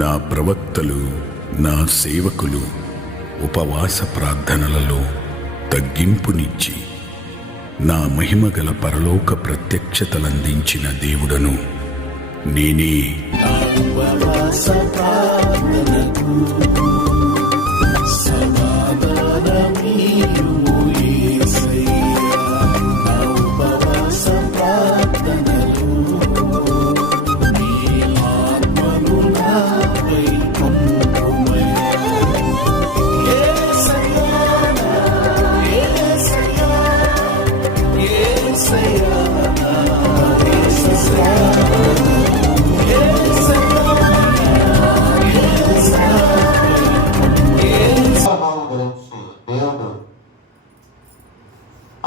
నా ప్రవక్తలు, నా సేవకులు ఉపవాస ప్రార్థనలలో తగ్గింపునిచ్చి నా మహిమగల పరలోక ప్రత్యక్షతలందించిన దేవుడను నేనే.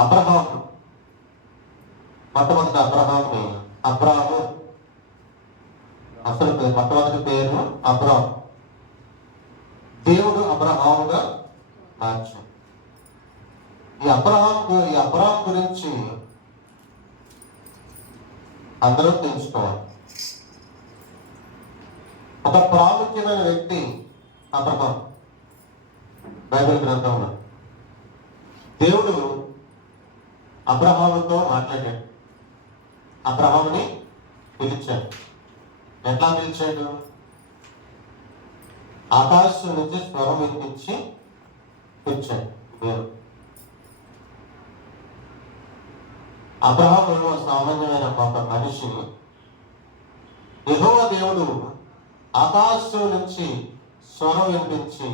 అబ్రహాము, మొట్టమొదటి అబ్రాము అసలు మొట్టమొదటి పేరు అబ్రాము. దేవుడు అబ్రహాముగా మార్చాడు. ఈ అబ్రహాం గురించి అందరూ తెలుసుకోవాలి. ఒక ప్రాముఖ్యమైన వ్యక్తి అబ్రహాం బైబిల్ గ్రంథంలో. దేవుడు అబ్రహాముతో మాట్లాడాడు, అబ్రహాముని పిలిచాడు. ఎట్లా పిలిచాడు? ఆకాశం నుంచి స్వరం వినిపించి పిలిచాడు దేవుడు. అబ్రహాము సామాన్యమైన ఒక మనిషి. యెహోవా దేవుడు ఆకాశం నుంచి స్వరం వినిపించి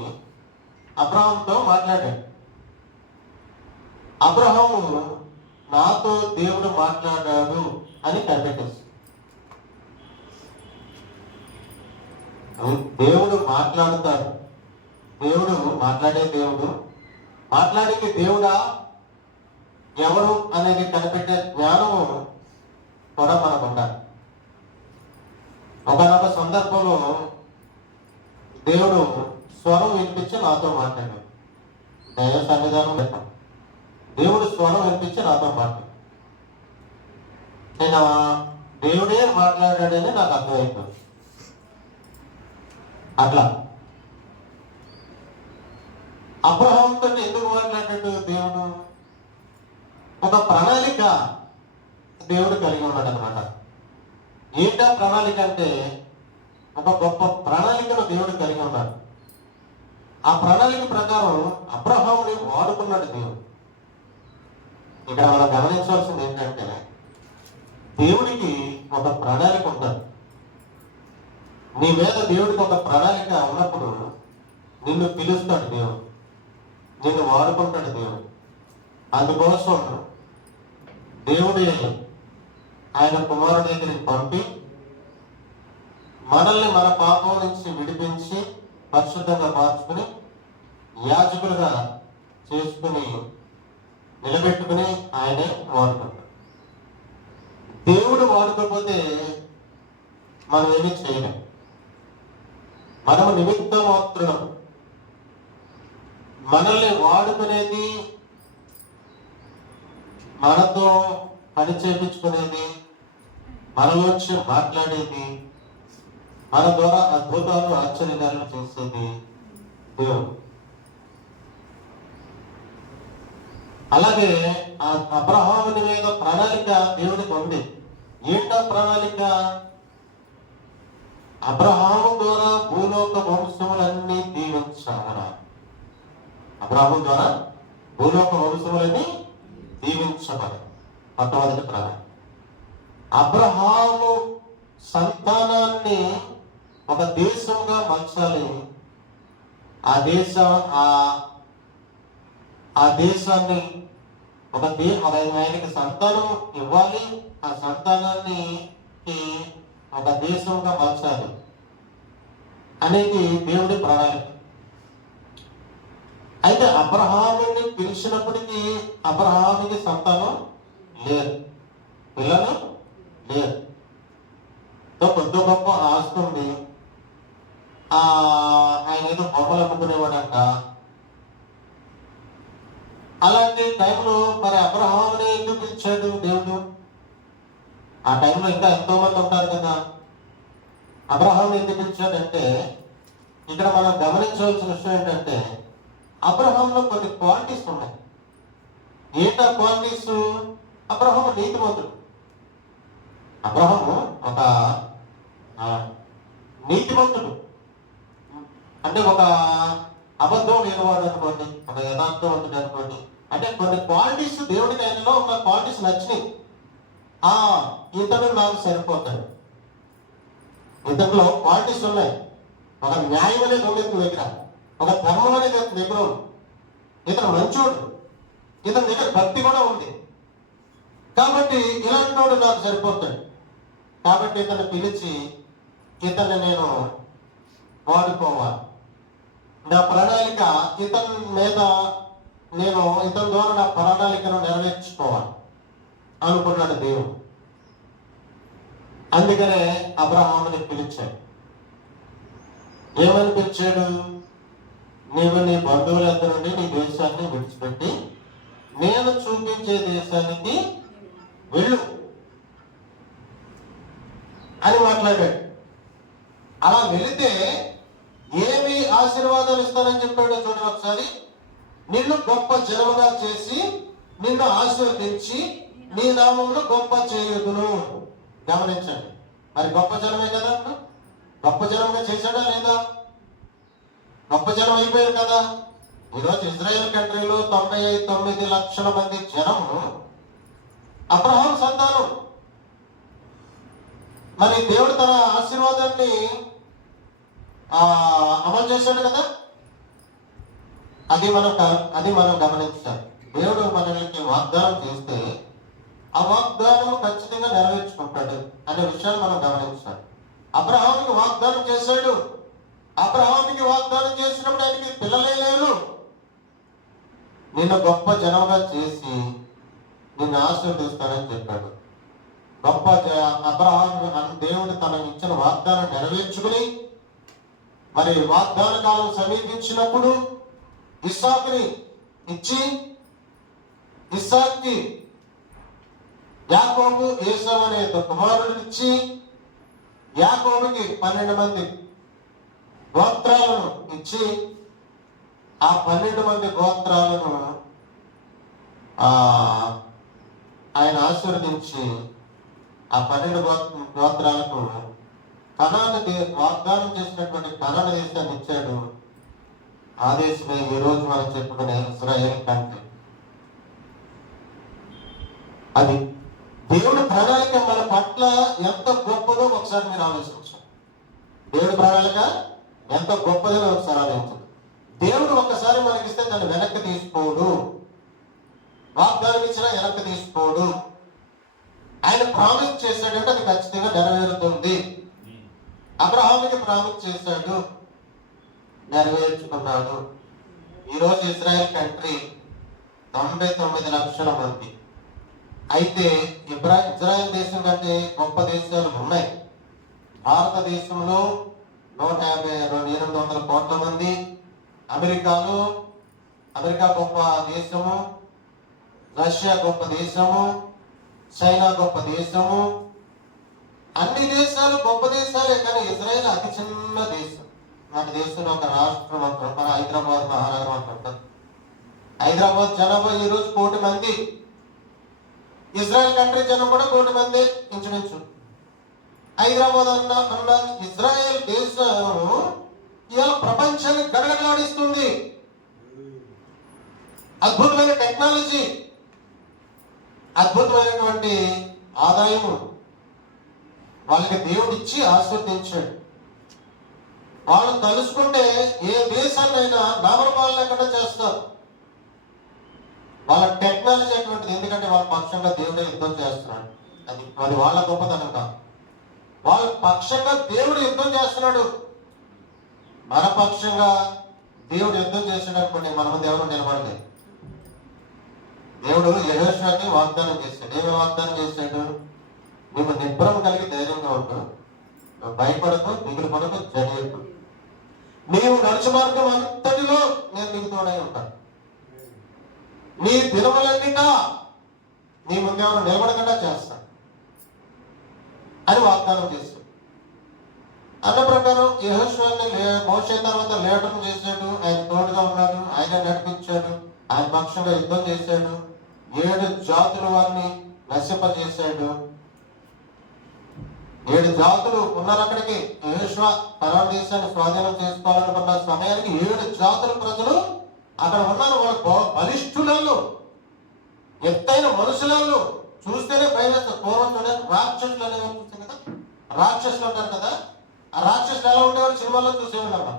అబ్రహాముతో మాట్లాడాడు. అబ్రహాము నాతో దేవుడు మాట్లాడాడు అని కనిపెట్టేసి, దేవుడు మాట్లాడుతాడు, దేవుడు మాట్లాడే దేవుడు, మాట్లాడే దేవుడా ఎవరు అనేది కనిపెట్టే జ్ఞానము కూడా మనకు ఉండాలి. ఒకనొక సందర్భంలో దేవుడు స్వరం వినిపించి నాతో మాట్లాడాడు. దైవ సన్నిధానం పెట్టాం. దేవుడు స్వరం వినిపించి నాతో మాట్లాడు. నేను దేవుడే మాట్లాడాడని నాకు అర్థమైపోయింది. అట్లా అబ్రహాముతో ఎందుకు మాట్లాడాడు దేవుడు? ఒక ప్రణాళిక దేవుడు కలిగి ఉన్నాడు అనమాట. ఏంటా ప్రణాళిక అంటే, ఒక గొప్ప ప్రణాళికను దేవుడు కలిగి ఉన్నాడు. ఆ ప్రణాళిక ప్రకారం అబ్రహాముని వాడుకున్నాడు దేవుడు. ఇక్కడ మనం గమనించవలసింది ఏంటంటే, దేవుడికి ఒక ప్రణాళిక ఉంటుంది. నీ మీద దేవుడికి ఒక ప్రణాళిక ఉన్నప్పుడు నిన్ను పిలుస్తాడు దేవుడు, నిన్ను వాడుకుంటాడు దేవుడు. అందుకోసం దేవుడే ఆయన కుమారుడి దగ్గరికి పంపి మనల్ని మన పాపం నుంచి విడిపించి పరిశుద్ధంగా మార్చుకుని యాజకులుగా చేసుకుని నిలబెట్టుకుని ఆయనే వాడుకుంటాడు. దేవుడు వాడుకోకపోతే మనం ఏమీ చేయలేం. మనము నిమిత్త మాత్రం. మనల్ని వాడుకునేది, మనతో పని చేయించుకునేది, మనలోంచి మాట్లాడేది, మన ద్వారా అద్భుతాలు ఆశ్చర్యాలు చేసేది దేవుడు. అలాగే ఆ అబ్రహాముని మీద ప్రణాళిక దేవుడికి ఉంది. ఏంటా ప్రణాళిక? అబ్రహాము ద్వారా భూలోక వంశములన్నీ దీవించాలి. అబ్రహాము ద్వారా భూలోక వంశములన్నీ దీవించబడి మొట్టమొదటి ప్రణాళిక. అబ్రహాము సంతానాన్ని ఒక దేశంగా మార్చాలి. ఆ దేశాన్ని ఆయనకి సంతానం ఇవ్వాలి. ఆ సంతానాన్ని ఒక దేశంగా మార్చాలి అనేది దేవుడి ప్రణాళిక. అయితే అబ్రహాముని పిలిచినప్పటికీ అబ్రహాముకి సంతానం లేరు, పిల్లలు లేరు. కొద్ది గొప్ప ఆస్తుంది. ఆయన ఏదో బొమ్మలు అమ్ముకునేవాడంట. అలాంటి టైంలో మరి అబ్రహాముని ఎందుకు పిలిచాడు దేవుడు? ఆ టైంలో ఇంకా ఎంతో మంది ఉంటారు కదా. అబ్రహాం ఎందుకు పిలిచాడంటే, ఇక్కడ మనం గమనించవలసిన విషయం ఏంటంటే, అబ్రహాంలో కొన్ని క్వాలిటీస్ ఉన్నాయి. ఏంటా క్వాలిటీస్? అబ్రహాము నీతిమంతుడు. అబ్రహాము ఒక నీతిమంతుడు అంటే ఒక అబద్ధం లేనివాడు అనుకోండి, ఒక యథార్థవంతుడు అనుకోండి. అంటే కొన్ని క్వాలిటీస్ దేవుడికి ఆయనలో ఉన్న క్వాలిటీస్ నచ్చినాయి. ఇతను నాకు సరిపోతాడు. ఇతనిలో క్వాలిటీస్ ఉన్నాయి. ఒక న్యాయం అనేది ఉంది ఇతని దగ్గర, ఒక ధర్మం అనేది ఇతని దగ్గర ఉంది. ఇతను మంచోడు, ఇతని దగ్గర భక్తి కూడా ఉంది. కాబట్టి ఇలాంటి వాడు నాకు సరిపోతాడు. కాబట్టి ఇతను పిలిచి ఇతన్ని నేను వాడుకోవాలి. నా ప్రణాళిక ఇతని మీద, నేను ఇతని ద్వారా నా ప్రణాళికను నెరవేర్చుకోవాలి అనుకున్నాడు దేవుడు. అందుకనే అబ్రహాముని పిలిచాడు. ఏమని పిలిచాడు? నీవు నీ బంధువులందరి నుండి నీ దేశాన్ని విడిచిపెట్టి నేను చూపించే దేశానికి వెళ్ళు అని మాట్లాడాడు. అలా వెళితే ఏమి ఆశీర్వాదాలు ఇస్తానని చెప్పాడో చూడండి ఒకసారి. నిన్ను గొప్ప జనముగా చేసి నిన్ను ఆశీర్వదించి నీ నామమును గొప్ప చేయుదును. గమనించండి, మరి గొప్ప జనమే కదా, గొప్ప జనముగా చేశాడా లేదా? గొప్ప జనం అయిపోయారు కదా. ఈరోజు ఇజ్రాయెల్ కంట్రీలో 99 లక్షల మంది జనము అబ్రహాం సంతానం. మరి దేవుడు తన ఆశీర్వాదాన్ని అమలు చేశాడు కదా. అది మనం గమనించాలి. దేవుడు మనకి వాగ్దానం చేస్తే ఆ వాగ్దానం ఖచ్చితంగా నెరవేర్చుకుంటాడు అనే విషయాన్ని మనం గమనించాలి. అబ్రహాముకి వాగ్దానం చేశాడు. అబ్రహాముకి వాగ్దానం చేసినప్పుడు ఆయనకి పిల్లలే లేరు. నిన్ను గొప్ప జనంగా చేసి నిన్ను ఆశీర్వదిస్తానని చెప్పాడు. గొప్ప అబ్రహాము దేవుడు తనకు ఇచ్చిన వాగ్దానం నెరవేర్చుకుని, మరి వాగ్దాన కాలం సమీపించినప్పుడు ఇస్సాకుని ఇచ్చి, ఇస్సాక్కి యాకోబు ఏసావు అనే కుమారుడిని ఇచ్చి, యాకోబుకి 12 మంది గోత్రాలను ఇచ్చి, ఆ 12 మంది గోత్రాలను ఆయన ఆశీర్వదించి ఆ 12 గోత్రాలకు కనాను వాగ్దానం చేసినటువంటి కనాను దేశాన్ని ఇచ్చాడు. ఆ దేశమే ఈ రోజు మనం చెప్పుకునే ఇజ్రాయెల్ కంట్రీ. అది దేవుడి ప్రణాళిక మన పట్ల ఎంత గొప్పదో ఒకసారి మీరు ఆలోచించండి. దేవుడి ప్రణాళిక ఎంత గొప్పదో ఒకసారి ఆలోచించండి. దేవుడు ఒక్కసారి మనకిస్తే దాన్ని వెనక్కి తీసుకోడు. వాగ్దానం ఇచ్చినా వెనక్కి తీసుకోడు. ఆయన ప్రామిస్ చేశాడంటే అది ఖచ్చితంగా నెరవేరుతుంది. అబ్రహాముకి ప్రామిస్ చేశాడు, నెరవేర్చుకున్నాడు. ఈరోజు ఇజ్రాయెల్ కంట్రీ 99 లక్షల మంది. అయితే ఇజ్రాయెల్ దేశం కంటే గొప్ప దేశాలు ఉన్నాయి. భారతదేశంలో 150-800 కోట్ల మంది. అమెరికా గొప్ప దేశము, రష్యా గొప్ప దేశము, చైనా గొప్ప దేశము. అన్ని దేశాలు గొప్ప దేశాలే, కానీ ఇజ్రాయెల్ అతి చిన్న దేశం. మన దేశంలో ఒక రాష్ట్రం అంటారు, మన హైదరాబాద్ మహానగరం అంటుంటారు. హైదరాబాద్ జనాభా ఈరోజు 1 కోటి మంది. ఇజ్రాయెల్ కంట్రీ జనం కూడా 1 కోటి మంది ఇంచుమించు. హైదరాబాద్ అన్న ఇజ్రాయెల్ దేశం ఇవాళ ప్రపంచాన్ని గడగడలాడిస్తుంది. అద్భుతమైన టెక్నాలజీ, అద్భుతమైనటువంటి ఆదాయము వాళ్ళకి దేవుడు ఇచ్చి ఆస్వాదించాడు. వాళ్ళు తలుసుకుంటే ఏ దేశాన్నైనా నామరపాలన లేకుండా చేస్తారు. వాళ్ళ టెక్నాలజీ అటువంటిది. ఎందుకంటే వాళ్ళ పక్షంగా దేవుడే యుద్ధం చేస్తున్నాడు. అది వాళ్ళ గొప్పతనం కాదు. వాళ్ళ పక్షంగా దేవుడు యుద్ధం చేస్తున్నాడు. మన పక్షంగా దేవుడు యుద్ధం చేస్తున్నాడు అనుకోండి, మన ముందు ఎవరు నిలబడలేదు. దేవుడు యెహోషువకి వాగ్దానం చేశాడు. ఏమి వాగ్దానం చేశాడు? నువ్వు నిబ్బరం కలిగి ధైర్యంగా ఉండు, భయపడకు, దిగులు పడకు, జడియకు. నీవు నడుచు మార్గం అంతటిలో నేను నీకు తోడై ఉంటాను. నీ దినములన్నిటా నీ ముందెవరు నిలబడకుండా చేస్తాను అని వాగ్దానం చేశాడు. అన్న ప్రకారం యెహోషువని మోషే తర్వాత లీడర్ చేశాడు, ఆయన తోడుగా ఉన్నాడు, ఆయన నడిపించాడు, ఆయన పక్షంగా యుద్ధం చేశాడు, 7 జాతుల వారిని నశింపజేశాడు. 7 జాతులు ఉన్నారు అక్కడికి. యెహోషువ కనాను దేశాన్ని స్వాధీనం చేసుకోవాలనుకున్న సమయానికి 7 జాతుల ప్రజలు అక్కడ ఉన్నారు. వాళ్ళు బలిష్ఠులలో, ఎత్తైన మనుషులలో, చూస్తేనే భయం వేస్తారు. పూర్వం చూడండి రాక్షసులు అనేవారు చూస్తాం కదా, రాక్షసులు ఉంటారు కదా, ఆ రాక్షసులు ఎలా ఉండేవారు సినిమాలో చూసేవాళ్ళం.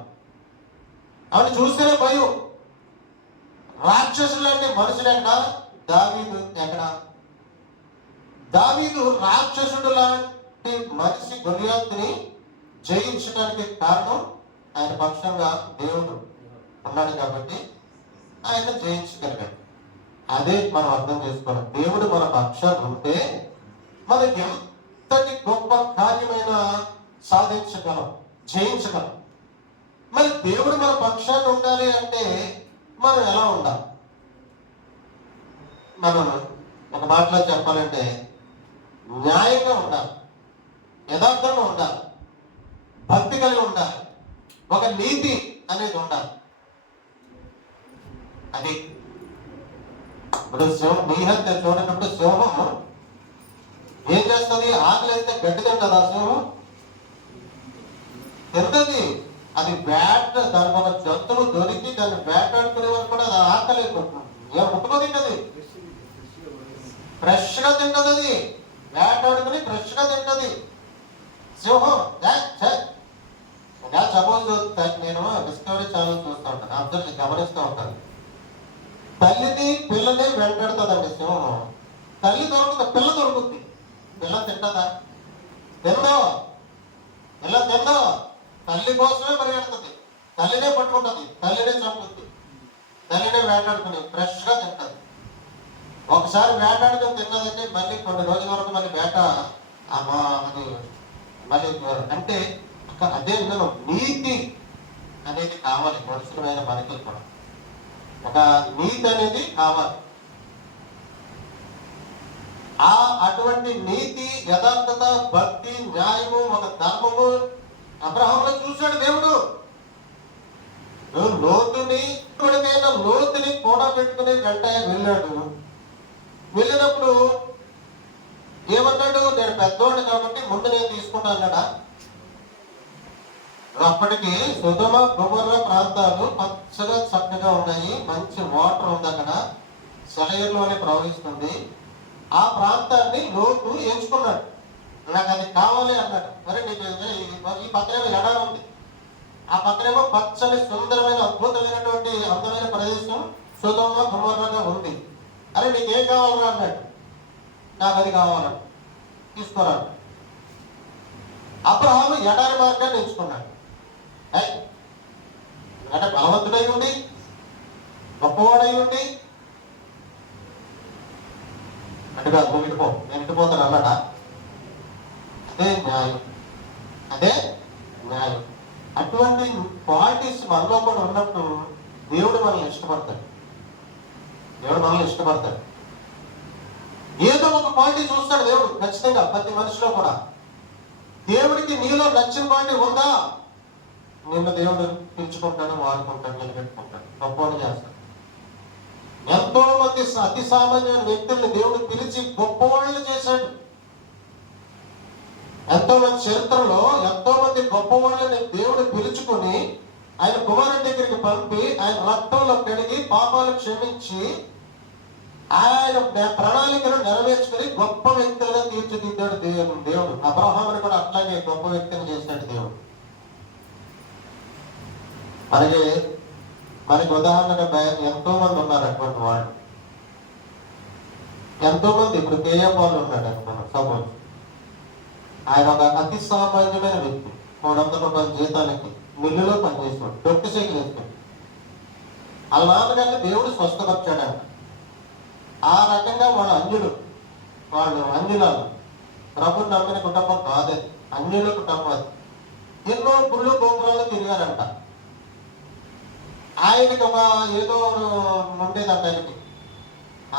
అవన్నీ చూస్తేనే భయం. రాక్షసులు అంటే మనుషులు ఎక్కడ? దావీదు ఎక్కడ? దావీదు రాక్షసుడు లాంటి మనిషి గొలియాతుని జయించడానికి కారణం ఆయన పక్షంగా దేవుడు ఉన్నాడు కాబట్టి ఆయన జయించగలిగాడు. అదే మనం అర్థం చేసుకోవాలి. దేవుడు మన పక్షాన్ని ఉంటే మనకి ఎంతటి గొప్ప కార్యమైన సాధించగలం, జయించగలం. మరి దేవుడు మన పక్షాన్ని ఉండాలి అంటే మనం ఎలా ఉండాలి? మనం ఒక మాటలో చెప్పాలంటే న్యాయంగా ఉండాలి, యథార్థంగా ఉండాలి, భక్తి కలిగి ఉండాలి, ఒక నీతి అనేది ఉండాలి. అది ఇప్పుడు సింహం నీహత్య చూడేటప్పుడు సింహం ఏం చేస్తుంది? ఆకలి అయితే గడ్డి తింటది. ఆ సింహం తింటది. అది దానికి ఒక జంతువు దొరికి దాన్ని వేటాడుకునే వరకు కూడా అది ఆకలి ఏం ముట్టుకో తింటది, ఫ్రెష్ గా తింటది. అది వేటాడుకుని ఫ్రెష్ గా తింటది సింహం. సపోజ్ నేను డిస్కవరీ ఛానల్ చూస్తూ ఉంటాను, అబ్జర్వ్ గమనిస్తూ ఉంటాను. తల్లిని పిల్లని వెంటాడుతుందండి సింహం. తల్లి దొరుకుతుంది, పిల్ల దొరుకుతుంది. పిల్ల తింటదా? తిందో. పిల్ల తిందో. తల్లి కోసమే పరిగెడుతుంది, తల్లినే పట్టుకుంటుంది, తల్లినే చంపుతుంది, తల్లినే వేటాడుకుని ఫ్రెష్ గా తింటది. ఒకసారి వేటాడుకుని తిన్నదంటే మళ్ళీ కొన్ని రోజుల వరకు మళ్ళీ వేట అది మళ్ళీ అంటే అదే నేను నీతి అనేది కావాలి. మనుషులమైన మనకి కూడా ఒక నీతి అనేది కావాలి. అటువంటి నీతి, యథార్థత, భక్తి, న్యాయము, ఒక ధర్మము అబ్రహాములో చూశాడు దేవుడు. లోతుని కూడా పెట్టుకుని వెంటనే వెళ్ళాడు. వెళ్ళినప్పుడు ఏమన్నాడు? నేను పెద్దవాడు కాబట్టి ముందు నేను తీసుకుంటా అన్నాడా? అప్పటికి సొదొమ గొమొర్రా ప్రాంతాలు పచ్చగా చక్కగా ఉన్నాయి, మంచి వాటర్ ఉంది, అక్కడ సెలయేరులోనే ప్రవహిస్తుంది. ఆ ప్రాంతాన్ని లోతు ఎంచుకున్నాడు. నాకు అది కావాలి అన్నాడు. మరి నీకు ఈ పక్కనేమో ఎడారి ఉంది, ఆ పక్కనేమో పచ్చని సుందరమైన అద్భుతమైనటువంటి అందమైన ప్రదేశం సొదొమ గొమొర్రాగా ఉంది. అరే నీకేం కావాలరా అన్నాడు. నాకు అది కావాలన్నాడు. తీసుకున్నాడు. అబ్రహాము ఎడారి మార్గాన్ని ఎంచుకున్నాడు. అంటే బలవంతుడై ఉండి, గొప్పవాడై ఉండి, అంటే నువ్వు ఇటుపో, నేను ఇటుపోతాను అన్నాడా? అదే న్యాయం, అదే న్యాయం. అటువంటి క్వాలిటీస్ మనలో కూడా ఉన్నప్పుడు దేవుడు మనల్ని ఇష్టపడతాడు. దేవుడు మనల్ని ఇష్టపడతాడు. ఏదో ఒక క్వాలిటీ చూస్తాడు దేవుడు ఖచ్చితంగా ప్రతి మనిషిలో కూడా. దేవుడికి నీలో నచ్చిన క్వాలిటీ ఉందా? నిన్ను దేవుడు పిలుచుకుంటాడు, వాడుకుంటాడు, నిలబెట్టుకుంటాడు, గొప్పవాడు చేస్తాడు. ఎంతో మంది అతి సామాన్యమైన వ్యక్తుల్ని దేవుడు పిలిచి గొప్పవాళ్ళు చేశాడు. ఎంతో మంది చరిత్రలో ఎంతో మంది గొప్పవాళ్ళని దేవుడు పిలుచుకుని ఆయన కుమారుడి దగ్గరికి పంపి ఆయన రక్తంలో కడిగి పాపాలు క్షమించి ఆయన ప్రణాళికను నెరవేర్చుకుని గొప్ప వ్యక్తులుగా తీర్చిదిద్దాడు దేవుడు. అబ్రహాముని కూడా అట్లాగే గొప్ప వ్యక్తిని చేశాడు దేవుడు. అలాగే మనకి ఉదాహరణగా ఎంతో మంది ఉన్నారు అటువంటి వాళ్ళు. ఎంతో మంది ఇప్పుడు కేఏపాల్ ఉన్నాడు అనుకున్నాం సపోజ్. ఆయన ఒక అతి సామాన్యమైన వ్యక్తి. 300 రూపాయల జీతాలకి మిల్లులో పనిచేస్తున్నాడు, డొక్కు సైకిల్ వేసుకుని. వాళ్ళ నాన్నగారిని దేవుడు స్వస్థపరిచాడంట. ఆ రకంగా వాళ్ళు అన్యులు, వాళ్ళు అన్యులాలు, ప్రభుని నమ్మిన కుటుంబం కాదు, అన్యుల కుటుంబం అది. ఎన్నో గుళ్ళు గోపురాలు తిరిగారంట. ఆయనకి ఒక ఏదో ఉండేదంట, ఆయనకి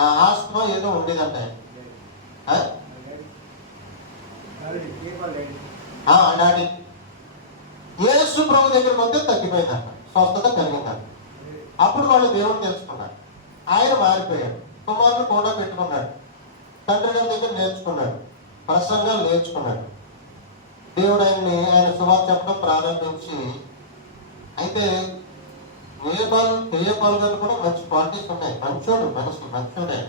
ఆ ఆస్తిలో ఏదో ఉండేదంట. డాడీ యేసు ప్రభు దగ్గరికి వస్తే తగ్గిపోయిందంట, స్వస్థత కలిగిందంట. అప్పుడు వాళ్ళు దేవుడు తెలుసుకున్నారు. ఆయన మారిపోయాడు, కుమారుడు కూడా పెట్టుకున్నాడు, తండ్రి గారి దగ్గర నేర్చుకున్నాడు, ప్రసంగాలు నేర్చుకున్నాడు. దేవుడు ఆయన సువార్త చెప్పడం ప్రారంభించి, అయితే కేఏపాల్ గారు కూడా మంచి క్వాలిటీస్ ఉన్నాయి. మంచోడు, మనసు మంచోడే.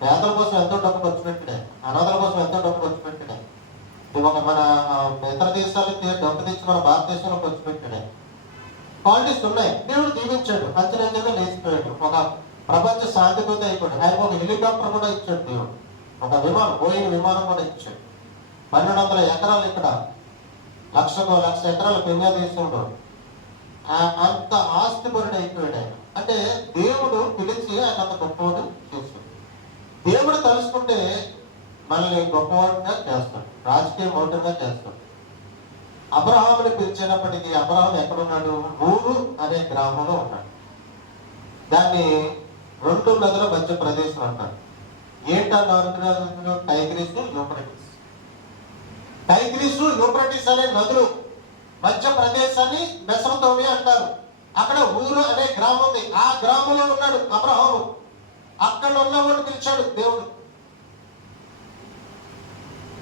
పేదల కోసం ఎంతో డబ్బు ఖర్చు పెట్టాడే, అనాథల కోసం ఎంతో డబ్బు ఖర్చు పెట్టాడే. ఒక మన ఇతర దేశాలకి డబ్బు తెచ్చి మన భారతదేశంలో ఖర్చు పెట్టాడే. క్వాలిటీస్ ఉన్నాయి. దేవుడు దీవించాడు, అంచనంగా లేచిపోయాడు, ఒక ప్రపంచ శాంతిపతి అయిపోయాడు. ఆయన ఒక హెలికాప్టర్ కూడా ఇచ్చాడు దేవుడు, ఒక విమానం, బోయింగ్ విమానం కూడా ఇచ్చాడు. 1200 ఎకరాలు ఇక్కడ, 1,00,000 ఎకరాలు కెన్యా దేశంలో. అంత ఆస్తిపరుడు అయిపోయాడు ఆయన. అంటే దేవుడు పిలిచి ఆయన అంత గొప్పవాడు చేశాడు. దేవుడు తలుసుకుంటే మనల్ని గొప్పవాడుగా చేస్తాడు, రాజకీయ మౌఢ్యంగా చేస్తాడు. అబ్రహాముని పిలిచినప్పటికీ అబ్రహాం ఎక్కడున్నాడు? ఊరు అనే గ్రామంలో ఉన్నాడు. దాన్ని 2 నదుల మధ్య ప్రదేశం అంటారు. ఏంటన్నారు? టైగ్రీసు, యూఫ్రటీస్. టైగ్రీసు, యూఫ్రటీస్ అనే నదులు మధ్య ప్రదేశాన్ని మెసొపొతామియా అంటారు. అక్కడ ఊరు అనే గ్రామం ఉంది. ఆ గ్రామంలో ఉన్నాడు అబ్రహాము. అక్కడ ఉన్నవాడు పిలిచాడు దేవుడు,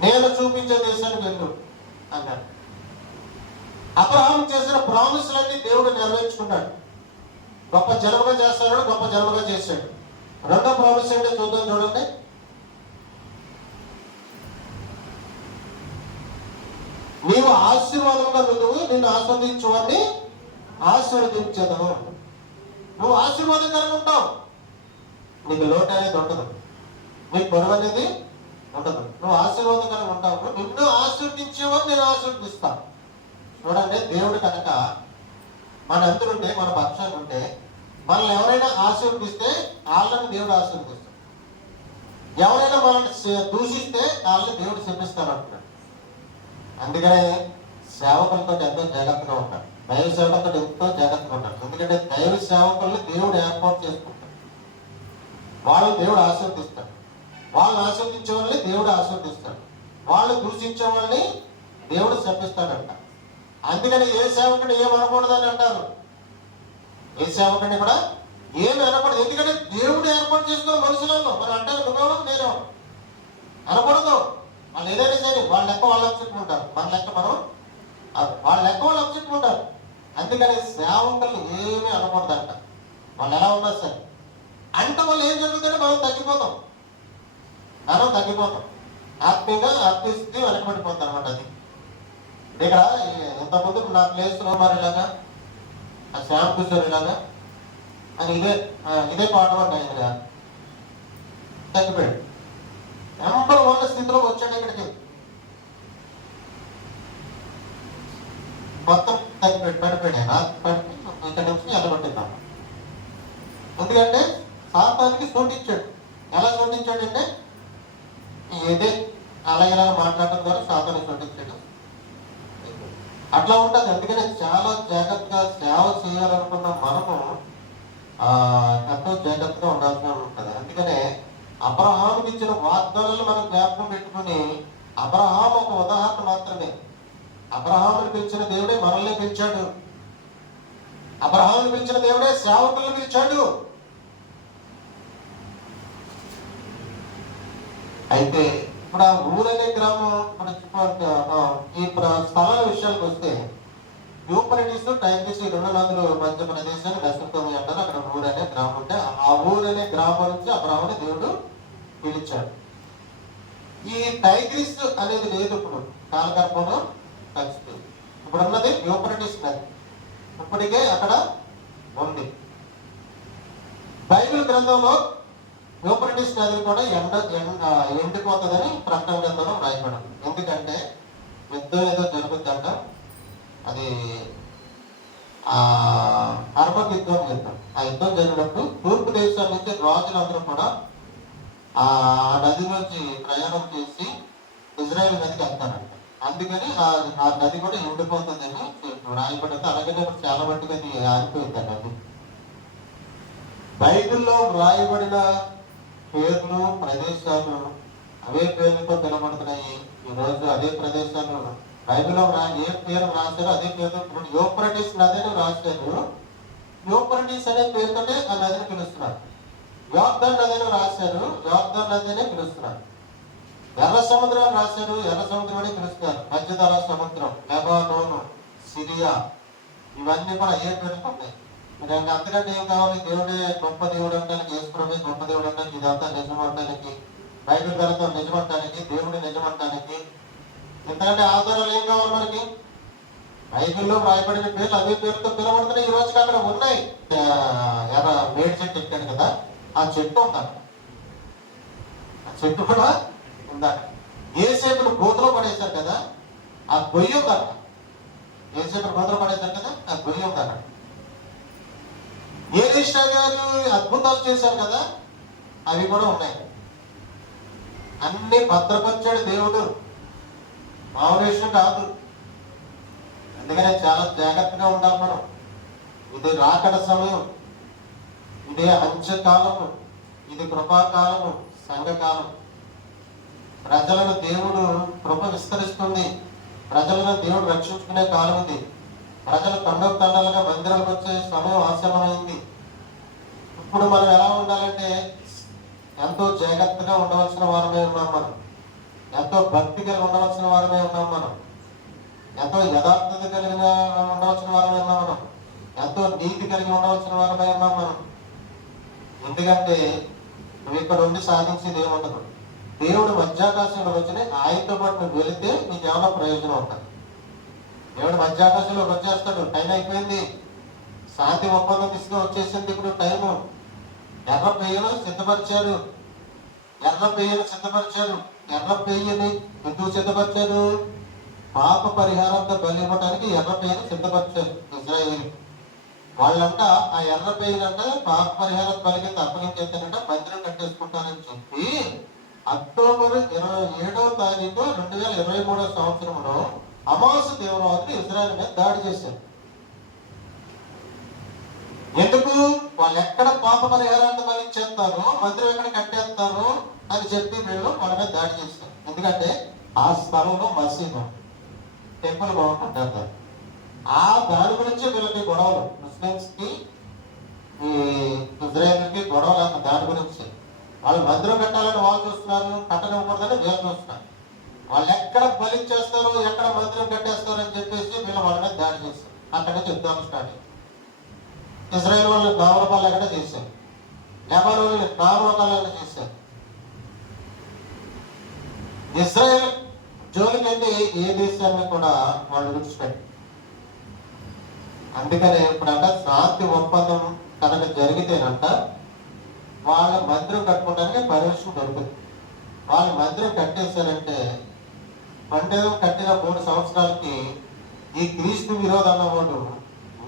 నేను చూపించే దేశానికి వెళ్ళు అన్నాడు. అబ్రహాం చేసిన ప్రామిసులన్నీ దేవుడు నెరవేర్చుకున్నాడు. గొప్ప జనముగా చేస్తాడు, గొప్ప జనముగా చేశాడు. రెండో ప్రామిస్ ఏంటో చూద్దాం, చూడండి. నీవు ఆశీర్వాదంగా నువ్వు నిన్ను ఆస్వాదించువాన్ని ఆశీర్వదించదను. నువ్వు ఆశీర్వాదకరంగా ఉంటావు, నీకు లోటు అనేది ఉండదు, నీకు పొరుగు అనేది ఉండదు. నువ్వు ఆశీర్వాదకరంగా ఉంటావు. నిన్ను ఆశీర్వదించేవారు నేను ఆశీర్వదిస్తాను. చూడండి, దేవుడు కనుక మనందరుంటే, మన పక్షాలు ఉంటే, మనల్ని ఎవరైనా ఆశీర్వదిస్తే వాళ్ళని దేవుడు ఆశీర్వదిస్తాడు. ఎవరైనా మనల్ని దూషిస్తే వాళ్ళని దేవుడు శపిస్తాడు అంటున్నాడు. అందుకనే సేవకులతో ఎంతో జాగ్రత్తగా ఉంటాడు, దైవ సేవకులతో ఎంతో జాగ్రత్తగా ఉంటాడు. ఎందుకంటే దైవ సేవకుల్ని దేవుడు ఏర్పాటు చేసుకుంటాడు, వాళ్ళని దేవుడు ఆశీర్వదిస్తాడు. వాళ్ళని ఆశీర్వదించే వాళ్ళని దేవుడు ఆశీర్వదిస్తాడు, వాళ్ళు దూషించే వాళ్ళని దేవుడు శపిస్తాడంట. అందుకని ఏ సేవకుడు ఏం అనకూడదని అంటారు. ఏ సేవకుడిని కూడా ఏమి అనకూడదు. ఎందుకంటే దేవుడు ఏర్పాటు చేసుకున్న మనుషులలో మనం అంటారు, నువ్వు నేను అనకూడదు. వాళ్ళు ఏదైనా సరే వాళ్ళ లెక్క వాళ్ళు చెప్పుకుంటారు, మన లెక్క మనం వాళ్ళ లెక్క వాళ్ళు చెప్పుకుంటారు. అందుకని సేవకులు ఏమీ అనకూడదంట. వాళ్ళు ఎలా ఉన్నారు సరే అంటే వాళ్ళు ఏం జరుగుతుందంటే మనం తగ్గిపోతాం, ఆత్మీయంగా ఆత్మీయస్థితి వెనకబడిపోతాం అనమాట. అది ఇక్కడ ఇంతకుముందు నా ప్లేస్ లో మరి ఇలాగా ఆ శ్యామ్ కిషోర్ ఇలాగా అని ఇదే పాట ఆయన తగ్గిపోయాడు. నెంబర్ 1 స్థితిలో వచ్చాడు. ఇక్కడికి మొత్తం తగ్గిపోయాడు, పడిపోయాడు. ఇక్కడ నుంచి ఎల్లగొట్టిద్దాం. ఎందుకంటే సాతానికి సూటించాడు. ఎలా సూటించాడంటే ఇదే అలాగే మాట్లాడటం ద్వారా సాతానికి సూటించాడు. అట్లా ఉంటుంది. అందుకనే చాలా జాగ్రత్తగా సేవ చేయాలనుకున్న మనము ఎంతో జాగ్రత్తగా ఉండాల్సి ఉంటుంది. అందుకనే అబ్రహాముకి ఇచ్చిన వాగ్దానాలు మనం జ్ఞాపకం పెట్టుకుని, అబ్రహాం ఒక ఉదాహరణ మాత్రమే. అబ్రహాముని పిలిచిన దేవుడే మనల్ని పిలిచాడు. అబ్రహాముని పిలిచిన దేవుడే సేవకులను పిలిచాడు. అయితే ఇప్పుడు ఆ ఊరనే గ్రామం ఈ స్థలాల విషయానికి వస్తే యూఫ్రటీస్, టైగ్రీస్ 2 నదుల మధ్య ప్రదేశాన్ని మెసొపొతామియా అంటారు. అక్కడ ఊరనే గ్రామం ఉంటే ఆ ఊరనే గ్రామం నుంచి అబ్రహాముని దేవుడు పిలిచాడు. ఈ టైగ్రీస్ అనేది లేదు, ఇప్పుడు కాలగర్భంలో కలిసిపోయింది. ఇప్పుడు ఉన్నది యూఫ్రటీస్ నది, ఇప్పటికే అక్కడ ఉంది. బైబిల్ గ్రంథంలో యూఫ్రటీస్ నది కూడా ఎండిపోతుందని ప్రకటన గ్రంథంలో రాయబడింది. ఎందుకంటే యుద్ధం ఏదో జరుగుతుందంట, అది అర్మగిద్దం యుద్ధం. ఆ యుద్ధం జరిగినప్పుడు తూర్పు దేశాల నుంచి రాజులందరూ కూడా ఆ నది నుంచి ప్రయాణం చేసి ఇజ్రాయెల్ నదికి వెళ్తారంట. అందుకని ఆ నది కూడా ఎండిపోతుందని రాయబడింది. అలాగే ఇప్పుడు చాలా మట్టుగా అది ఆగిపోయింది ఆ నది. బైబిల్లో వ్రాయబడిన పేర్లు, ప్రదేశాలు అవే పేర్లతో పిలబడుతున్నాయి. ఈరోజు అదే ప్రదేశాలు బైబిల్లో ఏ పేరు రాశారో అదే పేరు. ఇప్పుడు యూఫ్రటీస్ నదిని రాశారు. యూఫ్రటీస్ అనే పేరుతోనే ఆ నదిని పిలుస్తున్నారు. యోర్దాను నదిని రాశారు. యోర్దాను నదిని పిలుస్తున్నారు. ఎర్ర సముద్రం రాశారు. ఎర్ర సముద్రం అని పిలుస్తున్నారు. మధ్యధరా సముద్రం, లెబానోను, సిరియా, ఇవన్నీ కూడా ఏ పేరుతో ఉన్నాయి. మీరు అంతకంటే ఏం కావాలి? దేవుడే గొప్ప దేవుడు అంటానికి, యేసుప్రభువే గొప్ప దేవుడు అంటానికి, ఇదంతా నిజం అంటానికి, బైబిల్ గ్రంథం నిజం అంటానికి, దేవుడి నిజం అంటానికి ఎందుకంటే ఆధారాలు ఏం కావాలి మనకి? బైబిల్లో రాయబడిన పేర్లు అదే పేరుతో పిలవడుతున్నాయి. ఈ రోజుకి అక్కడ ఉన్నాయి. ఎర్ర మేడి చెట్టు ఎక్కాడు కదా, ఆ చెట్టు ఉందట. ఆ చెట్టు కూడా ఉందట. ఏసేపును గోతులో పడేశారు కదా, ఆ గొయ్యి ఉందట. ఏసేపును గోతులో పడేశారు కదా, ఆ గొయ్యి ఉందట. ఏలీషా గారు అద్భుతాలు చేశారు కదా, అవి కూడా ఉన్నాయి. అన్ని భద్రపరిచాడు దేవుడు. మామూలు విషయం కాదు. అందుకనే చాలా జాగ్రత్తగా ఉండాలి మనం. ఇది రాకడ సమయం, ఇదే అంత్యకాలము, ఇది కృపాకాలము, సంఘకాలం. ప్రజలను దేవుడు కృప విస్తరిస్తుంది. ప్రజలను దేవుడు రక్షించుకునే కాలం ఇది. ప్రజలు తండలుగా మందిరాలకు వచ్చే సమయం ఆసన్నమైంది. ఇప్పుడు మనం ఎలా ఉండాలంటే ఎంతో జాగ్రత్తగా ఉండవలసిన వారమే ఉన్నాం మనం. ఎంతో భక్తి కలిగి ఉండవలసిన వారమే ఉన్నాం మనం. ఎంతో యథార్థత కలిగిన ఉండవలసిన వారమే ఉన్నాం మనం. ఎంతో నీతి కలిగి ఉండవలసిన వారమే ఉన్నాం మనం. ఎందుకంటే నువ్వు ఇక్కడ ఉండి సాధించేది ఏముండదు. దేవుడు మధ్యాకాశంలో వచ్చిన ఆయనతో పాటు నువ్వు వెళితే నీకు ఏమైనా ప్రయోజనం ఉంటుంది. దేవుడు మధ్యాకాశంలోకి వచ్చేస్తాడు. టైం అయిపోయింది. శాంతి ఒప్పందం తీసుకుని వచ్చేసింది. ఇప్పుడు టైము. ఎర్ర పెయ్యను సిద్ధపరిచారు. ఎర్ర పెయ్యను సిద్ధపరిచారు. ఎర్ర పెయ్యని ఎందుకు సిద్ధపరిచారు? పాప పరిహారంతో బలి ఇవ్వడానికి ఎర్ర పెయ్యను సిద్ధపరిచారు ఇజ్రాయేల్. వాళ్ళంట ఆ ఎర్ర పెయ్యనంట పాప పరిహారం బలి కింద అప్పగించేస్తానంట మందిరం కట్టేసుకుంటానని చెప్పి అక్టోబర్ 27వ తారీఖు 2023 సంవత్సరంలో అమావాస్య తీవ్రవాదులు ఇజ్రాయెల్ మీద దాడి చేశారు. ఎందుకు? వాళ్ళు ఎక్కడ పాప పరిహారాన్ని బలి చేస్తారో, మందిరం ఎక్కడ కట్టేస్తారో అని చెప్పి వీళ్ళు వాళ్ళ మీద దాడి చేస్తారు. ఎందుకంటే ఆ స్థలంలో మసీదు, టెంపుల్ బాగుంటుంటారు. ఆ దాని గురించి వీళ్ళకి గొడవలు, ముస్లిమ్స్ కి ఈ ఇజ్రాయెల్కి గొడవలు. దాని గురించి వాళ్ళు మందిరం కట్టాలని వాళ్ళు చూస్తున్నారు, కట్టనివ్వకూడదని వీళ్ళు చూస్తున్నారు. వాళ్ళు ఎక్కడ బలి చేస్తారో, ఎక్కడ మందిరం కట్టేస్తారు అని చెప్పేసి వీళ్ళు వాళ్ళ మీద దాడి చేస్తారు. అక్కడ నుంచి యుద్ధాలు స్టార్ట్ అయ్యాయి. ఇజ్రాయెల్ వాళ్ళు నామరూపాలు ఎక్కడ చేశారు, లెబానోన్ వాళ్ళు నామరూపాలు చేశారు. ఇజ్రాయెల్ జోలికి అయితే ఏ దేశాన్ని కూడా వాళ్ళు విడిచిపెట్టారు. అందుకనే ఇప్పుడంట శాంతి ఒప్పందం కనుక జరిగితేనంట వాళ్ళ మందిరం కట్టుకోవడానికి పర్మిషన్ దొరుకుతుంది. వాళ్ళు మందిరం కట్టేశారంటే మందిరం కట్టిన 3 సంవత్సరాలకి ఈ క్రీస్తు విరోధ అన్నవాడు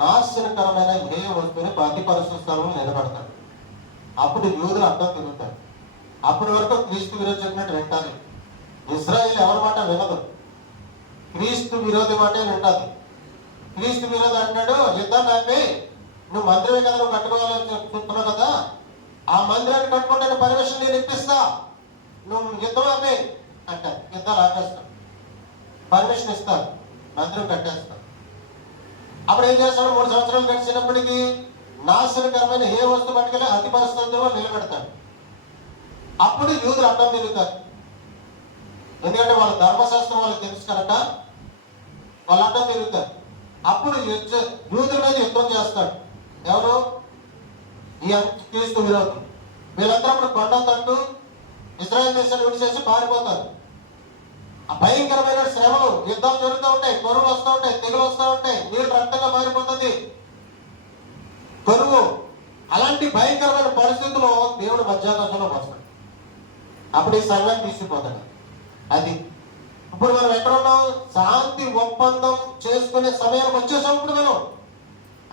నాశనకరమైన ఏ వస్తువుని ప్రతి పరిశుద్ధ స్థలంలో నిలబడతాడు. అప్పుడు యూదులు అడ్డం తిరుగుతారు. అప్పటి వరకు క్రీస్తు విరోధం చెప్పినట్టు వింటారు. ఇజ్రాయేల్ ఎవరి మాట వినదు, క్రీస్తు విరోధి మాటే వింటాది. క్రీస్తు విరోధి అంటాడు, యుద్ధాన్ని ఆపి నువ్వు మందిరమే కదా నువ్వు కట్టుకోవాలని చెప్తున్నావు కదా, ఆ మందిరాన్ని కట్టుకుంటే పర్మిషన్ నేను ఇప్పిస్తా, నువ్వు యుద్ధం ఆపి అంటారు. యుద్ధాలు ఆపేస్తాం, పర్మిషన్ ఇస్తారు, మందిరం కట్టేస్తారు. అప్పుడు ఏం చేస్తాడు? 3 సంవత్సరాలు గడిచినప్పటికీ నాశనకరమైన ఏ వస్తువు పట్టుకెళ్ళి అతి పరిస్థితుల్లో నిలబెడతాడు. అప్పుడు యూదులు అడ్డం తిరుగుతారు. ఎందుకంటే వాళ్ళ ధర్మశాస్త్రం వాళ్ళకి తెలుసు కనుక వాళ్ళు అడ్డం తిరుగుతారు. అప్పుడు యూదుల మీద యుద్ధం చేస్తాడు. ఎవరు? ఈ క్రీస్తు విరోధం. వీళ్ళందరూ అప్పుడు కొండ తట్టు ఇజ్రాయెల్ దేశాన్ని విడిచేసి పారిపోతారు. ఆ భయంకరమైన శ్రమలు, యుద్ధాలు జరుగుతూ ఉంటాయి, కరువులు వస్తూ ఉంటాయి, తెగులు వస్తూ ఉంటాయి, నీళ్ళు రక్తంగా మారిపోతుంది, కరువు. అలాంటి భయంకరమైన పరిస్థితుల్లో దేవుడు మధ్యాకాశంలో వస్తాడు. అప్పుడు ఈ సంఘాన్ని తీసుకుపోతాడు. అది ఇప్పుడు మనం ఎక్కడ ఉన్నాం? శాంతి ఒప్పందం చేసుకునే సమయానికి వచ్చేసాం ఇప్పుడు మనం.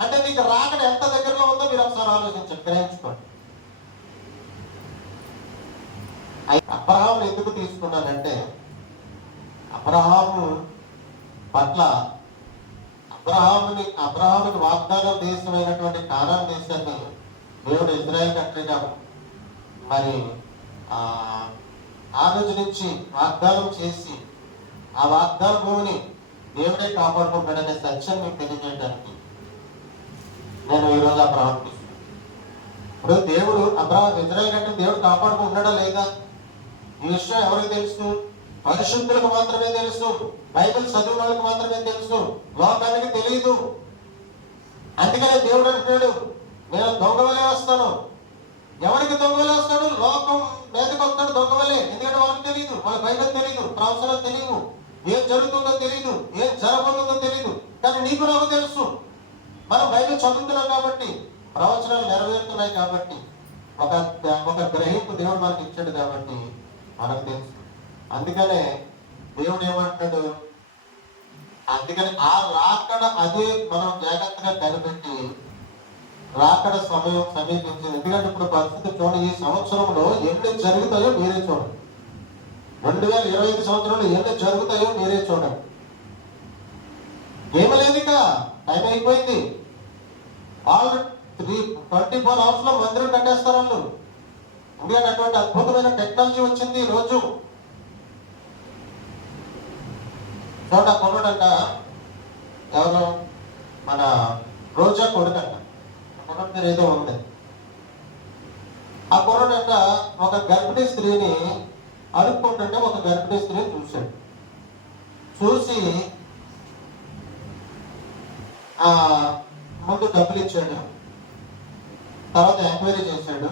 అంటే మీకు రాకడ ఎంత దగ్గరలో ఉందో మీరు ఒకసారి ఆలోచించండి, గ్రహించుకోండి. అబ్రహాం ఎందుకు తీసుకున్నానంటే అబ్రహాము పట్ల అబ్రహాముకి వాగ్దానం దేశమైనటువంటి కానాన్ దేశాన్ని దేవుడు ఇజ్రాయెల్ కంట్రీగా మరి ఆ రోజు నుంచి వాగ్దానం చేసి ఆ వాగ్దాన భూమిని దేవుడే కాపాడుకుంటాడనే సత్యం మీకు తెలియజేయడానికి నేను ఈరోజు అబ్రహాం ఇప్పుడు దేవుడు ఇజ్రాయేల్ అంటే దేవుడు కాపాడుకుంటున్నాడా లేదా ఈ విషయం ఎవరికి తెలుసు? పరిశుద్ధులకు మాత్రమే తెలుసు, బైబిల్ చదివిన వాళ్ళకి మాత్రమే తెలుసు, లోకానికి తెలియదు. అందుకనే దేవుడు అంటున్నాడు, నేను దొంగవలే వస్తాను. ఎవరికి దొంగవలే వస్తాడు? లోకం మీదకి వస్తాడు దొంగవలే. ఎందుకంటే వాళ్ళకి తెలియదు, వాళ్ళ బైబిల్ తెలియదు, ప్రవచనాలు తెలియదు, ఏం జరుగుతుందో తెలియదు, ఏం జరగబోతుందో తెలియదు. కానీ నీకు నాకు తెలుసు, మనం బైబిల్ చదువుతున్నాం కాబట్టి, ప్రవచనాలు నెరవేరుతున్నాయి కాబట్టి, ఒక గ్రహింపు దేవుడు మనకి ఇచ్చాడు కాబట్టి మనకు తెలుసు. అందుకనే దేవుడు ఏమంటాడు, అందుకని ఆ రాకడ అదే మనం జాగ్రత్తగా కనిపెట్టి రాకడ సమయం సమీపించింది. ఎందుకంటే ఇప్పుడు పరిస్థితి చూడండి, ఈ సంవత్సరంలో ఎన్ని జరుగుతాయో మీరే చూడండి. 2025 సంవత్సరంలో ఎన్ని జరుగుతాయో మీరే చూడండి. ఏమీ లేదు, ఇక టైం అయిపోయింది. వాళ్ళు 24 అవర్స్ లో మందిరం కట్టేస్తారు వాళ్ళు. ఎందుకంటే అటువంటి అద్భుతమైన టెక్నాలజీ వచ్చింది ఈ రోజు. చోట కొడుకంట, ఎవరు మన రోజా కొడుకంట, కొడుకు పేరు ఏదో ఉంది. ఆ కొడుకంట ఒక గర్భిణీ స్త్రీని అడుక్కుంటుంటే ఒక గర్భిణీ స్త్రీని చూశాడు. చూసి ముందు డబ్బులు ఇచ్చాడు, తర్వాత ఎంక్వైరీ చేశాడు.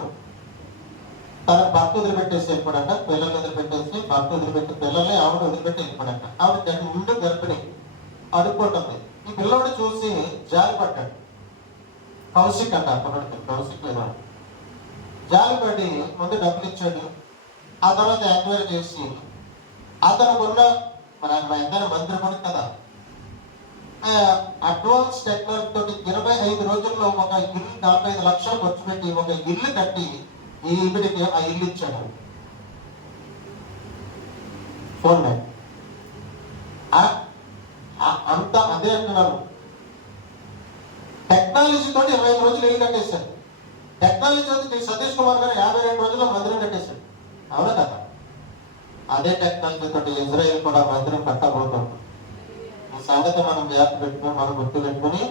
తనకు భర్త వదిలిపెట్టేసి వెళ్ళిపోడంట, పిల్లల్ని వదిలిపెట్టేసి భర్త వదిలిపెట్టి పిల్లల్ని ఆవిడ వదిలిపెట్టి వెళ్ళిపోడంట. ఆవిడ ముందు గర్భిణి అడుక్కుంటుంది. ఈ పిల్లవాడు చూసి జాలిపడ్డాడు. కౌశిక్ అంట అప్పటికి, కౌశిక్ లేదా జాలిపడి ముందు డబ్బులు ఇచ్చాడు. ఆ తర్వాత ఎంక్వైరీ చేసి అతనుకున్న మన ఎంతైనా మంత్రి కూడా కదా, అడ్వాన్స్ టెక్నాలజీ తోటి 25 రోజుల్లో ఒక ఇల్లు 45 లక్షలు ఖర్చు పెట్టి ఒక ఇల్లు కట్టి ఈ ఇవిడికి ఆ ఇల్లు ఇచ్చాడు. చూడండి, అంత అదే అంటున్నారు. టెక్నాలజీ తోటి 25 రోజులు ఇల్లు కట్టేశాడు. టెక్నాలజీ తోటి సతీష్ కుమార్ గారు 52 రోజుల్లో మందిరం కట్టేశాడు. అవునా కదా? అదే టెక్నాలజీ తోటి ఇజ్రాయెల్ కూడా మందిరం కట్టబోతుంది. ఈ సంగతి మనం జాగ్రత్త పెట్టుకుని, మనం గుర్తు పెట్టుకుని,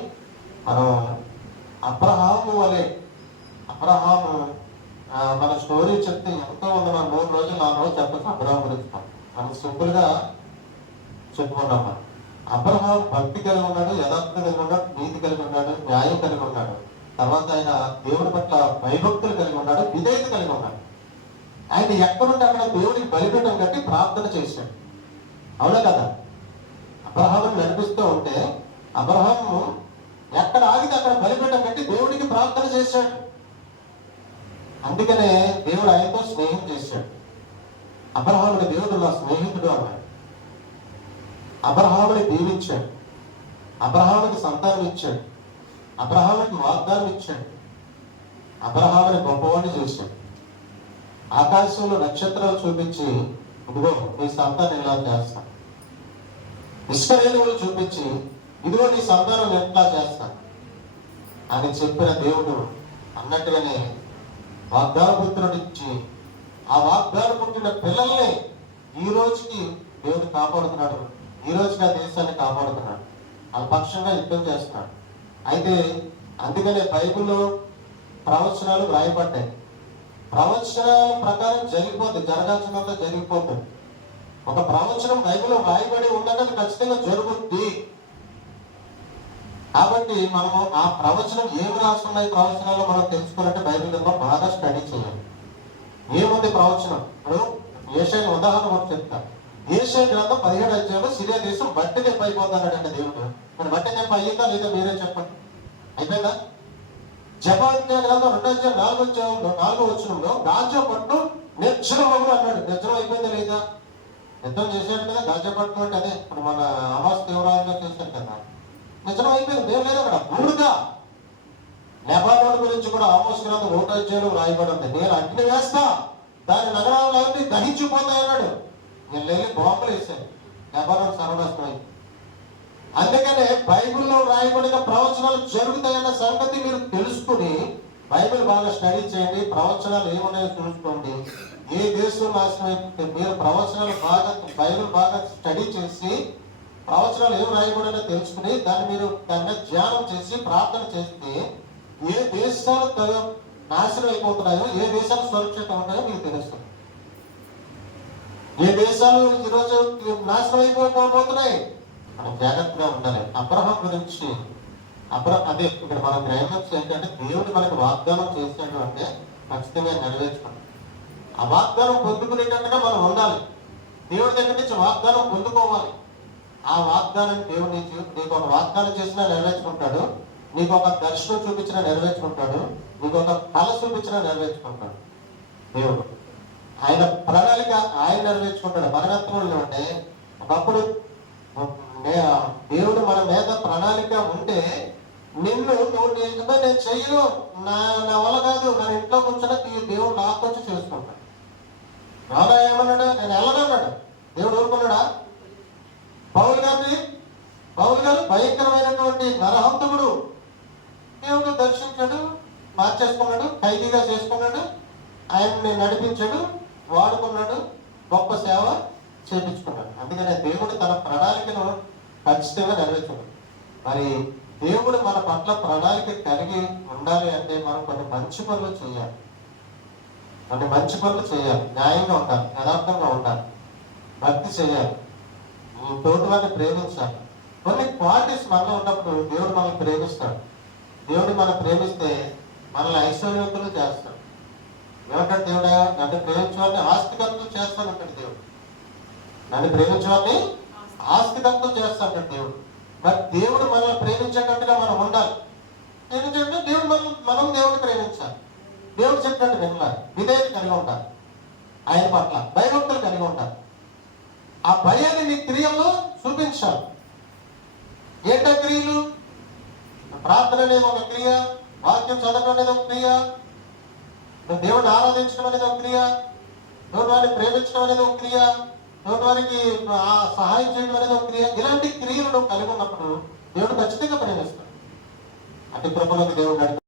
మనం అబ్రహాము వలె, అబ్రహాము మన స్టోరీ చెప్తే ఎంతో ఉంది. మనం 3 రోజులు 4 రోజులు చెప్పచ్చు అబ్రహాం గురించి. మనం సింపుల్ గా చెప్పుకున్నాం. అబ్రహాం భక్తి కలిగి ఉన్నాడు, యథార్థత కలిగి ఉన్నాడు, నీతి కలిగి ఉన్నాడు, న్యాయం కలిగి ఉన్నాడు. తర్వాత ఆయన దేవుడి పట్ల భయభక్తులు కలిగి ఉన్నాడు, విధేయత కలిగి ఉన్నాడు. ఆయన ఎక్కడుంటే అక్కడ దేవుడికి బలిపీఠం కట్టి ప్రార్థన చేశాడు. అవునా కదా? అబ్రహాముని నడిపిస్తూ ఉంటే అబ్రహాము ఎక్కడ ఆగితే అక్కడ బలిపీఠం కట్టి దేవుడికి ప్రార్థన చేశాడు. అందుకనే దేవుడు ఆయనతో స్నేహం చేశాడు. అబ్రహాముని దేవుడు నా స్నేహితుడు అన్నాడు. అబ్రహాముని దీవించాడు, అబ్రహామునికి సంతానం ఇచ్చాడు, అబ్రహామునికి వాగ్దానం ఇచ్చాడు, అబ్రహాముని గొప్పవాడిని చేశాడు. ఆకాశంలో నక్షత్రాలు చూపించి, ఇదిగో నీ సంతానం ఇలా చేస్తాను. ఇశ్రాయేలును చూపించి, ఇదిగో నీ సంతానం ఎట్లా చేస్తాను అని చెప్పిన దేవుడు అన్నట్టుగానే వాగ్దాన పుత్రుడు ఇచ్చి, ఆ వాగ్దాన పుట్టిన పిల్లల్ని ఈ రోజుకి దేవుడు కాపాడుతున్నాడు. ఈ రోజుకి ఆ దేశాన్ని కాపాడుతున్నాడు. వాళ్ళ పక్షంగా యుద్ధం చేస్తున్నాడు. అయితే అందుకనే బైబిల్లో ప్రవచనాలు రాయబడ్డాయి. ప్రవచనాల ప్రకారం జరిగిపోతుంది, జరగాల్సినంత జరిగిపోతుంది. ఒక ప్రవచనం బైబిల్లో రాయబడి ఉందంటే అది ఖచ్చితంగా జరుగుద్ది. కాబట్టి మనము ఆ ప్రవచనం ఏమి రాస్తున్నాయి ప్రవచనాల్లో మనం తెలుసుకోవాలంటే బైబిల్లో బాగా స్టడీ చేయాలి. ఏముంది ప్రవచనం? ఇప్పుడు యేషయా ఉదాహరణ కూడా చెప్తా. యేషయా గ్రంథం 17వ అధ్యాయంలో సిరియా దేశం బట్టి తెప్ప అయిపోతాడంటే దేవుడు. మరి బట్టి తెప్ప అయ్యిందా లేదా మీరే చెప్పండి. అయిపోయిందా? జెఫన్యా గ్రంథం 2వ అధ్యాయం 4వ వచనంలో గాజా పట్టు నిర్జనమగును అన్నాడు. నిర్జనం అయిపోయిందా లేదా? యుద్ధం చేశాడు కదా గాజాపట్నం అంటే అదే ఇప్పుడు మన ఆవాస్ తీవ్రంగా చేశాడు కదా. నిజం అయిపోయింది, ఏం లేదు అక్కడ. బూడిగా లెబానోన్ గురించి కూడా ఆమోస్ గ్రంథం 1వ అధ్యాయంలో రాయబడి ఉంది. నేను అగ్ని వేస్తా, దాని నగరాలన్నీ దహించిపోతాయన్నాడు. నేను వెళ్ళి బాంబులు వేశాను, లెబానోన్ సర్వనాశనం అయింది. అందుకనే బైబిల్లో రాయబడిన ప్రవచనాలు జరుగుతాయన్న సంగతి మీరు తెలుసుకుని బైబిల్ బాగా స్టడీ చేయండి. ప్రవచనాలు ఏమున్నాయో చూసుకోండి. ఏ దేశం నాశనం అయిపోతే మీరు ప్రవచనాలు బాగా బైబిల్ బాగా స్టడీ చేసి ప్రవచనాలు ఏం రాయబడినో తెలుసుకుని దాన్ని మీరు దాని మీద ధ్యానం చేసి ప్రార్థన చేస్తే ఏ దేశాలు నాశనం అయిపోతున్నాయో, ఏ దేశాలు సురక్షితం ఉంటాయో మీకు తెలుస్తుంది. ఏ దేశాలు ఈరోజు నాశనం అయిపోతున్నాయి, మనం జాగ్రత్తగా ఉండాలి. అబ్రహాం గురించి అదే ఇక్కడ మన గ్రహించవచ్చు ఏంటంటే, దేవుడు మనకు వాగ్దానం చేశాడు అంటే ఖచ్చితంగా నెరవేర్చుకోండి. ఆ వాగ్దానం పొందుకునేటట్టుగా మనం ఉండాలి. దేవుడి దగ్గర నుంచి వాగ్దానం పొందుకోవాలి. ఆ వాగ్దానం దేవుడు నీకు ఒక వాగ్దానం చేసినా నెరవేర్చుకుంటాడు, నీకు ఒక దర్శనం చూపించినా నెరవేర్చుకుంటాడు, నీకు ఒక కళ చూపించినా నెరవేర్చుకుంటాడు. దేవుడు ఆయన ప్రణాళిక ఆయన నెరవేర్చుకుంటాడు. మనగత్వంలో ఉంటే ఒకప్పుడు దేవుడు మన మీద ప్రణాళిక ఉంటే నువ్వు నేను చెయ్యను, నా వల్ల కాదు, నా ఇంట్లో కూర్చొని దేవుడు నాకు వచ్చి చేసుకుంటాడు. రాదా ఏమన్నాడు, నేను వెళ్ళనన్నాడు. దేవుడు ఊరుకున్నాడా? పౌలు గారు భయంకరమైనటువంటి నరహంతకుడు. దేవుడు దర్శించాడు, మార్చేసుకున్నాడు, ఖైదీగా చేసుకున్నాడు, ఆయన్ని నడిపించాడు, వాడుకున్నాడు, గొప్ప సేవ చేయించుకున్నాడు. అందుకనే దేవుడు తన ప్రణాళికను ఖచ్చితంగా నెరవేర్చాడు. మరి దేవుడు మన పట్ల ప్రణాళిక కలిగి ఉండాలి అంటే మనం కొన్ని మంచి పనులు చేయాలి. న్యాయంగా ఉండాలి, యథార్థంగా ఉండాలి, భక్తి చేయాలి, తోటి వారిని ప్రేమించాలి. కొన్ని క్వాలిటీస్ మనలో ఉన్నప్పుడు దేవుడు మనల్ని ప్రేమిస్తాడు. దేవుడు మనం ప్రేమిస్తే మనల్ని ఐశ్వర్యవంతులు చేస్తాడు. ఏమంటాడు దేవుడు? నన్ను ప్రేమించేవాడిని ఆస్తికత్వం చేస్తానంటాడు దేవుడు. నన్ను ప్రేమించేవాడిని ఆస్తికత్వం చేస్తానంటాడు దేవుడు. మరి దేవుడు మనల్ని ప్రేమించేటట్టుగా మనం ఉండాలి. ఎందుకంటే మనం దేవుడిని ప్రేమించాలి. దేవుడు చెప్పినట్టు వినాలి, విధేయత కలిగి ఉండాలి, ఆయన పట్ల భయభక్తులు కలిగి ఉండాలి. ఆ భయాన్ని నీ క్రియల్లో చూపించాలి. ఏంటో క్రియలు? ప్రార్థన అనేది ఒక క్రియ, వాక్యం చదవడం అనేది ఒక క్రియ, దేవుడిని ఆరాధించడం అనేది ఒక క్రియ, తోటి వారిని ప్రేమించడం అనేది ఒక క్రియ, తోటి వారికి సహాయం చేయడం అనేది ఒక క్రియ. ఇలాంటి క్రియలు కలిగి ఉన్నప్పుడు దేవుడు ఖచ్చితంగా ప్రేమిస్తాడు. అటు కృపలోకి దేవుడు